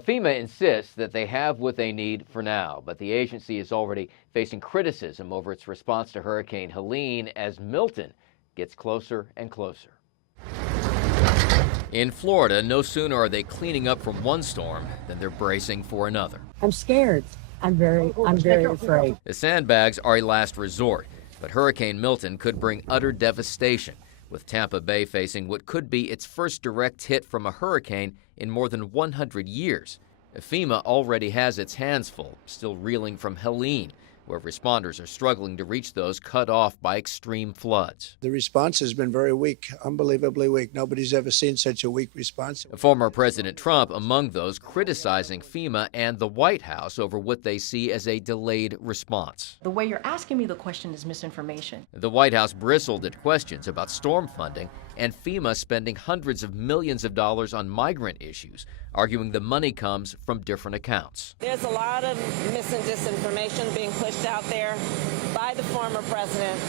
FEMA insists that they have what they need for now, but the agency is already facing criticism over its response to Hurricane Helene as Milton gets closer and closer. In Florida, no sooner are they cleaning up from one storm than they're bracing for another. I'm scared. I'm very afraid. The sandbags are a last resort, but Hurricane Milton could bring utter devastation, with Tampa Bay facing what could be its first direct hit from a hurricane in more than 100 years. FEMA already has its hands full, still reeling from Helene, where responders are struggling to reach those cut off by extreme floods. The response has been very weak, unbelievably weak. Nobody's ever seen such a weak response. Former President Trump among those criticizing FEMA and the White House over what they see as a delayed response. The way you're asking me the question is misinformation. The White House bristled at questions about storm funding and FEMA spending hundreds of millions of dollars on migrant issues, arguing the money comes from different accounts. There's a lot of mis and disinformation being pushed out there by the former president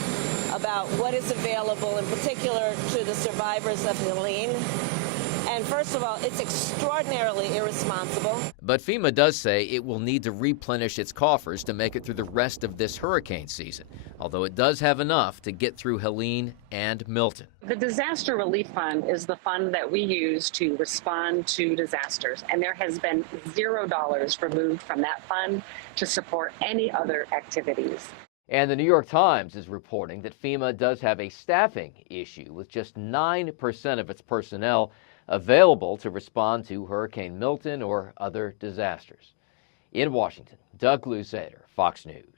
about what is available, in particular to the survivors of Helene. And first of all, it's extraordinarily irresponsible. But FEMA does say it will need to replenish its coffers to make it through the rest of this hurricane season, although it does have enough to get through Helene and Milton. The Disaster Relief Fund is the fund that we use to respond to disasters, and there has been $0 removed from that fund to support any other activities. And the New York Times is reporting that FEMA does have a staffing issue, with just 9% of its personnel available to respond to Hurricane Milton or other disasters. In Washington, Doug Luzader, Fox News.